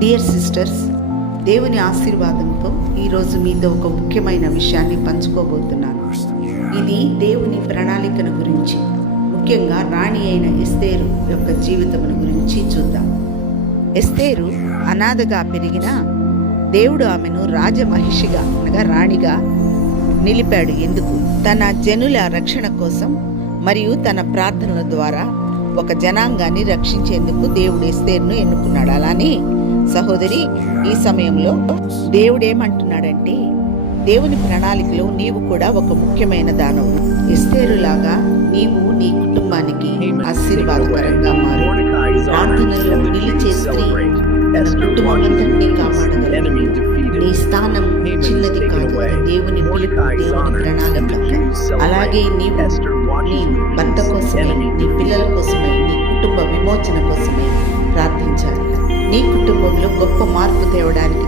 Dear sisters, దేవుని ఆశీర్వాదంతో ఈరోజు మీతో ఒక ముఖ్యమైన విషయాన్ని పంచుకోబోతున్నాను. ఇది దేవుని ప్రణాళికను గురించి, ముఖ్యంగా రాణి అయిన ఎస్తేరు యొక్క జీవితమును గురించి చూద్దాం. ఎస్తేరు అనాథగా పెరిగిన దేవుడు ఆమెను రాజమహిషిగా అనగా రాణిగా నిలిపాడు. ఎందుకు? తన జనుల రక్షణ కోసం మరియు తన ప్రార్థనల ద్వారా ఒక జనాంగాన్ని రక్షించేందుకు దేవుడు ఎస్తేరును ఎన్నుకున్నాడు. అలానే సహోదరి, ఈ సమయంలో దేవుడు ఏమంటున్నాడంటే, దేవుని ప్రణాళికలో నీవు కూడా ఒక ముఖ్యమైన దానవు. ఎస్తేరులాగా నీవు నీ కుటుంబానికి ఆశీర్వాదకరంగా మారు. ప్రార్థనలో నిలిచే స్త్రీ తన కుటుంబాన్ని కాపాడగలదు. నీ స్థానం చిన్నది కాదు, దేవుని పిలుపు, దేవుని ప్రణాళిక. అలాగే నీవు నీ భర్త కోసమై, నీ పిల్లల కోసమై, నీ కుటుంబ విమోచన కోసమై ప్రార్థించాలి. నీ కుటుంబంలో గొప్ప మార్పు తేవడానికి